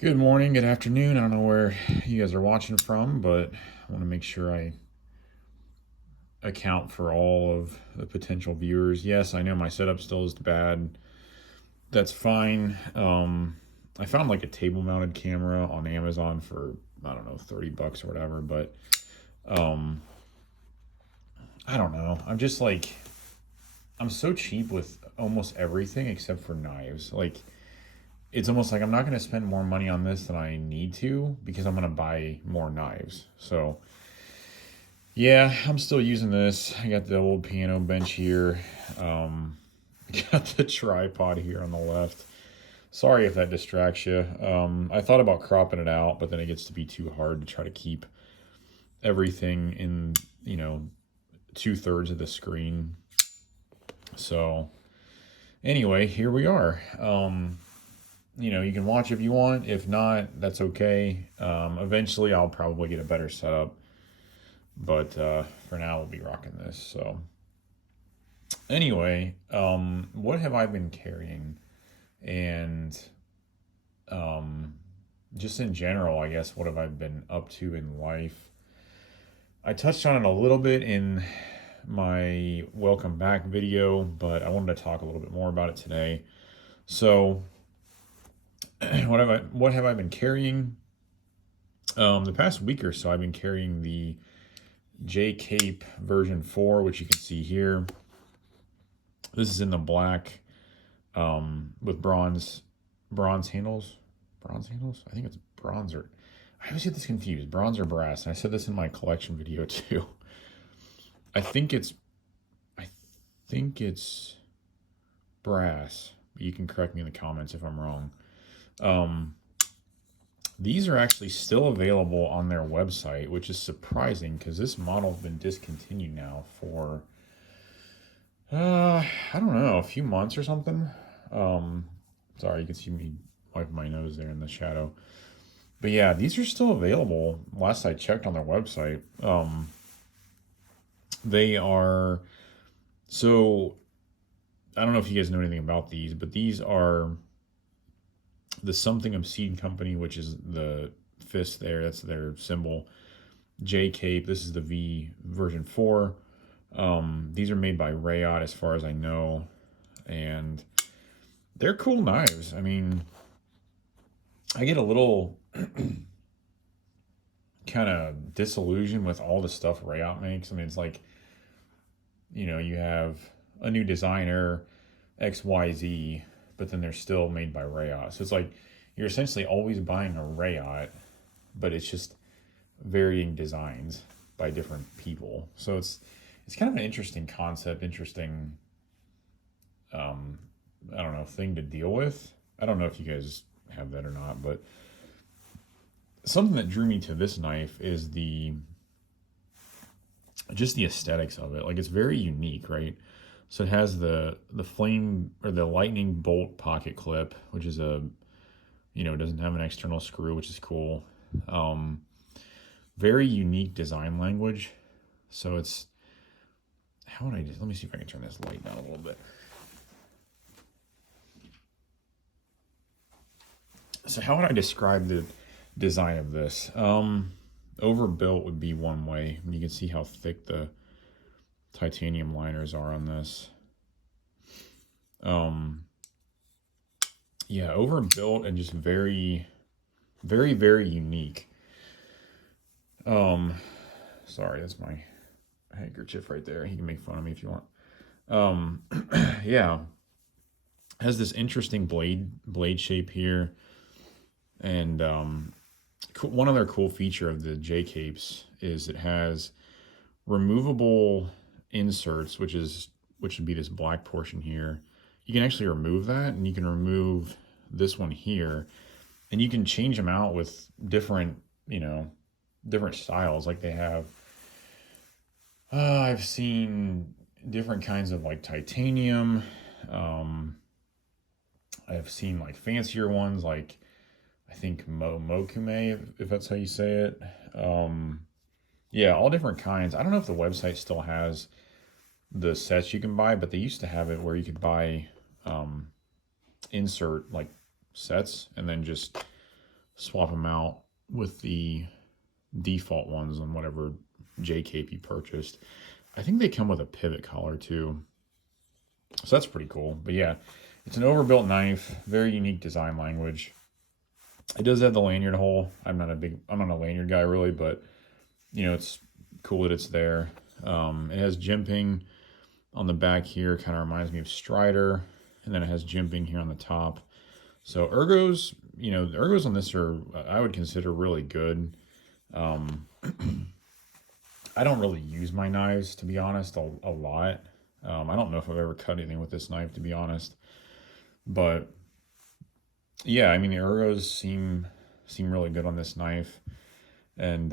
Good morning, good afternoon. I don't know where you guys are watching from, but I want to make sure I account for all of the potential viewers. Yes, I know my setup still is bad. That's fine. I found like a table mounted camera on Amazon for, I don't know, 30 bucks or whatever, but um, I don't know. I'm so cheap with almost everything except for knives. Like, it's almost like I'm not going to spend more money on this than I need to because I'm going to buy more knives. So, yeah, I'm still using this. I got the old piano bench here. Um, got the tripod here on the left. Sorry if that distracts you. I thought about cropping it out, but then it gets to be too hard to try to keep everything in, 2/3 of the screen. So, anyway, here we are. You can watch if you want. If not, that's okay. Eventually, I'll probably get a better setup. But for now, we'll be rocking this. So, anyway, what have I been carrying? And um, just in general, I guess, what have I been up to in life? I touched on it a little bit in my welcome back video, but I wanted to talk a little bit more about it today. So, what have I been carrying? The past week or so, I've been carrying the J Cape version 4, which you can see here. This is in the black with bronze handles. Bronze handles? I think it's bronze or I always get this confused. Bronze or brass. And I said this in my collection video too. I think it's I think it's brass. You can correct me in the comments if I'm wrong. Um, these are actually still available on their website, which is surprising because this model has been discontinued now for I don't know, a few months or something. Um, Sorry, you can see me wipe my nose there in the shadow. But yeah, these are still available. Last I checked on their website, they are so. I don't know if you guys know anything about these, but these are the Something Obscene company, which is the fist there. That's their symbol. J Cape. This is the V version 4. These are made by Rayot, as far as I know, and they're cool knives. I mean, I get a little kind of disillusioned with all the stuff Rayot makes. I mean, it's like, you have a new designer, XYZ, but then they're still made by Rayot. So it's like you're essentially always buying a Rayot, but it's just varying designs by different people. So it's kind of an interesting concept, interesting I don't know, thing to deal with. I don't know if you guys have that or not, but something that drew me to this knife is the just the aesthetics of it. Like, it's very unique, right? So it has the flame or the lightning bolt pocket clip, which is it doesn't have an external screw, which is cool. Um, Very unique design language. So it's how would I just let me see if I can turn this light down a little bit. So how would I describe the design of this? Overbuilt would be one way. You can see how thick the titanium liners are on this. Yeah, overbuilt and just very, very, very unique. Um, Sorry, that's my handkerchief right there. You can make fun of me if you want. Yeah, has this interesting blade shape here, and one other cool feature of the J Capes is it has removable inserts, which would be this black portion here. You can actually remove that, and you can remove this one here, and you can change them out with different styles. Like they have, I've seen different kinds of like titanium. Um, I've seen like fancier ones, like I think Mokume, if that's how you say it. Yeah, all different kinds. I don't know if the website still has the sets you can buy, but they used to have it where you could buy insert like sets and then just swap them out with the default ones on whatever J cape you purchased. I think they come with a pivot collar too. So that's pretty cool. But yeah, it's an overbuilt knife, very unique design language. It does have the lanyard hole. I'm not a lanyard guy really, but you know, it's cool that it's there. It has jimping on the back here, kind of reminds me of Strider, and then it has jimping here on the top. So ergos, you know, the ergos on this are, I would consider really good. I don't really use my knives, to be honest, a lot. I don't know if I've ever cut anything with this knife, to be honest. But yeah, I mean, the ergos seem really good on this knife. And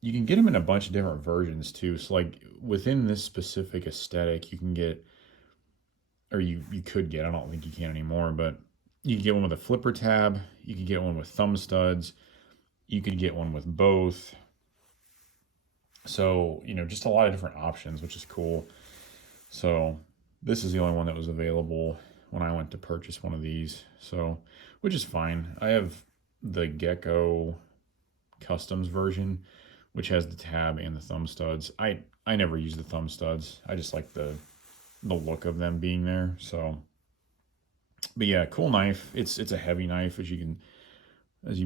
you can get them in a bunch of different versions too. So like within this specific aesthetic, you can get, or you could get, I don't think you can anymore, but you can get one with a flipper tab. You could get one with thumb studs. You could get one with both. So, you know, just a lot of different options, which is cool. So this is the only one that was available when I went to purchase one of these. So, which is fine. I have the Gecko Customs version, which has the tab and the thumb studs. I never use the thumb studs. I just like the look of them being there. So, but yeah, cool knife. It's a heavy knife, as you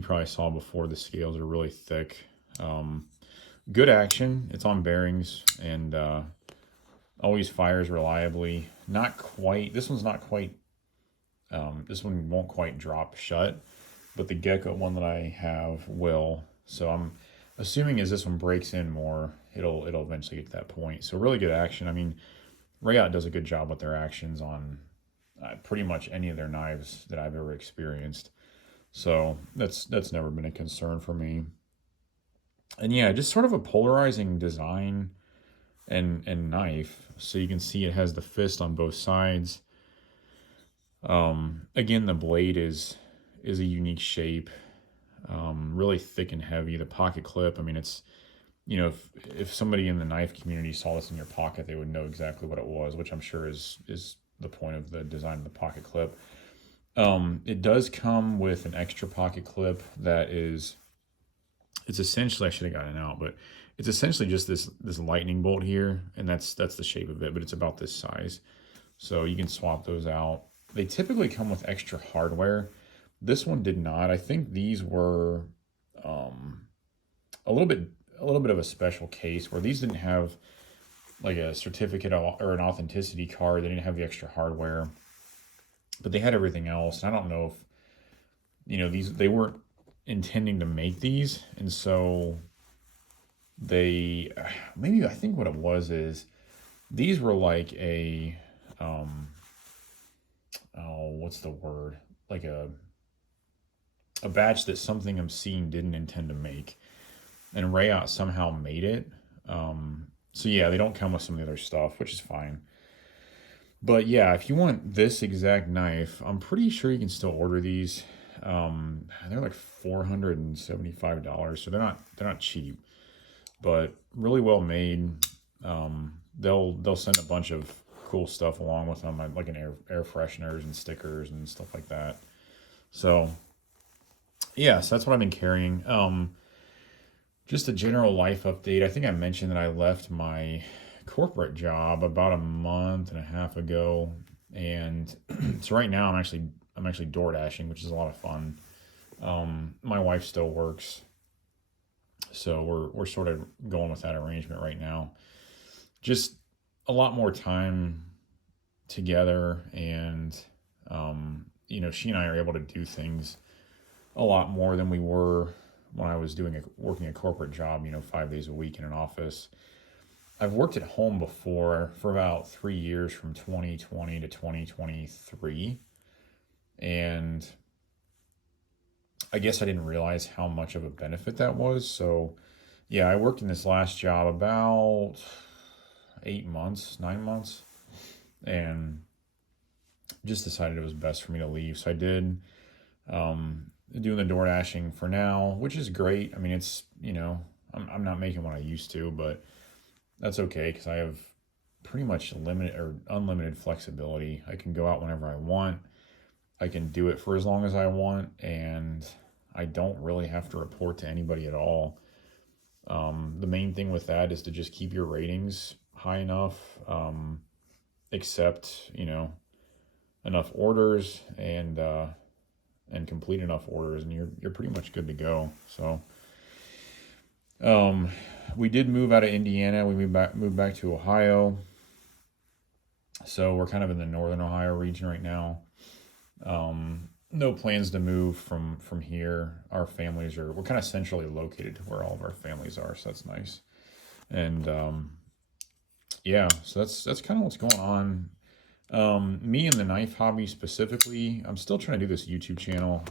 probably saw before. The scales are really thick. Good action. It's on bearings and always fires reliably. Not quite. This one's not quite. This one won't quite drop shut, but the Gecko one that I have will. So I'm assuming as this one breaks in more, it'll eventually get to that point. So really good action. I mean, Rayot does a good job with their actions on pretty much any of their knives that I've ever experienced. So that's never been a concern for me. And yeah, just sort of a polarizing design and knife. So you can see it has the fist on both sides. Again, the blade is a unique shape, really thick and heavy. The pocket clip, I mean, it's, you know, if somebody in the knife community saw this in your pocket, they would know exactly what it was, which I'm sure is the point of the design of the pocket clip. It does come with an extra pocket clip that is, it's essentially, I should have gotten it out, but it's essentially just this lightning bolt here, and that's the shape of it, but it's about this size. So you can swap those out. They typically come with extra hardware. This one did not. I think these were a little bit of a special case where these didn't have like a certificate or an authenticity card. They didn't have the extra hardware, but they had everything else. And I don't know if, you know, they weren't intending to make these, and so they maybe, I think what it was is these were like a what's the word, like a batch that Something Obscene didn't intend to make, and Rayot somehow made it. So yeah, they don't come with some of the other stuff, which is fine. But yeah, if you want this exact knife, I'm pretty sure you can still order these. They're like $475, so they're not cheap, but really well made. They'll send a bunch of cool stuff along with them, like an air fresheners and stickers and stuff like that. So yeah, so that's what I've been carrying. Just a general life update. I think I mentioned that I left my corporate job about a month and a half ago, and so right now I'm actually door dashing, which is a lot of fun. My wife still works, so we're sort of going with that arrangement right now. Just a lot more time together, and you know, she and I are able to do things a lot more than we were when I was working a corporate job, you know, 5 days a week in an office. I've worked at home before for about 3 years, from 2020 to 2023. And I guess I didn't realize how much of a benefit that was. So yeah, I worked in this last job about 9 months, and just decided it was best for me to leave. So I did, doing the door dashing for now, which is great. I mean, it's, you know, I'm not making what I used to, but that's okay, because I have pretty much unlimited flexibility. I can go out whenever I want. I can do it for as long as I want, and I don't really have to report to anybody at all. The main thing with that is to just keep your ratings high enough, accept, enough orders and complete enough orders, and you're pretty much good to go. So, we did move out of Indiana. We moved back to Ohio. So we're kind of in the northern Ohio region right now. No plans to move from here. Our families we're kind of centrally located where all of our families are, so that's nice. And yeah, so that's kind of what's going on. Me and the knife hobby specifically, I'm still trying to do this YouTube channel,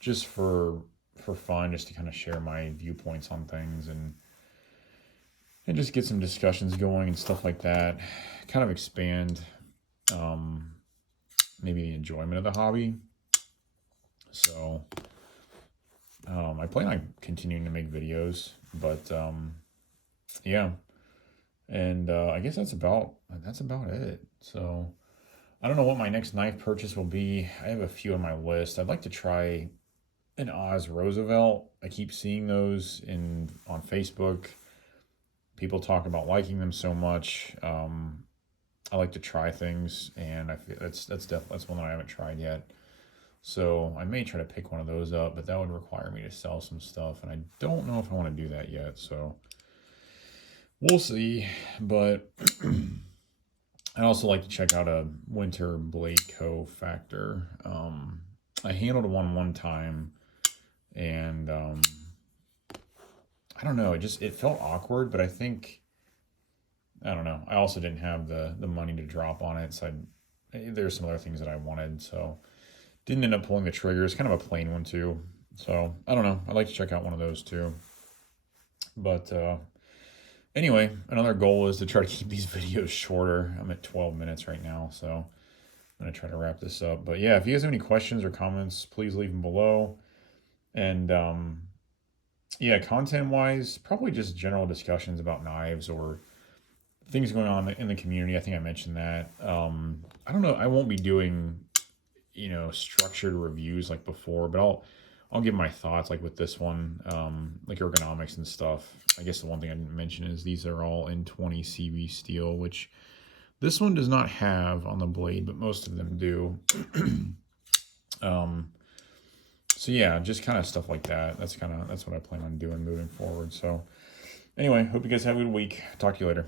just for fun, just to kind of share my viewpoints on things and just get some discussions going and stuff like that. Kind of expand maybe the enjoyment of the hobby. So I plan on continuing to make videos, but yeah. And I guess that's about it. So I don't know what my next knife purchase will be. I have a few on my list. I'd like to try an Oz Roosevelt. I keep seeing those on Facebook. People talk about liking them so much. I like to try things, and I feel that's one that I haven't tried yet. So I may try to pick one of those up, but that would require me to sell some stuff, and I don't know if I want to do that yet. So we'll see. But I also like to check out a Winter Blade Co. Factor. I handled one time, and I don't know. It felt awkward, but I don't know. I also didn't have the money to drop on it, so there's some other things that I wanted, so didn't end up pulling the trigger. It's kind of a plain one too. So I don't know. I'd like to check out one of those too. But anyway, another goal is to try to keep these videos shorter. I'm at 12 minutes right now, so I'm gonna try to wrap this up. But yeah, if you guys have any questions or comments, please leave them below. And yeah, content-wise, probably just general discussions about knives or things going on in the community. I think I mentioned that. I don't know. I won't be doing, structured reviews like before, but I'll give my thoughts like with this one, like ergonomics and stuff. I guess the one thing I didn't mention is these are all in 20 CV steel, which this one does not have on the blade, but most of them do. So yeah, just kind of stuff like that. That's what I plan on doing moving forward. So anyway, hope you guys have a good week. Talk to you later.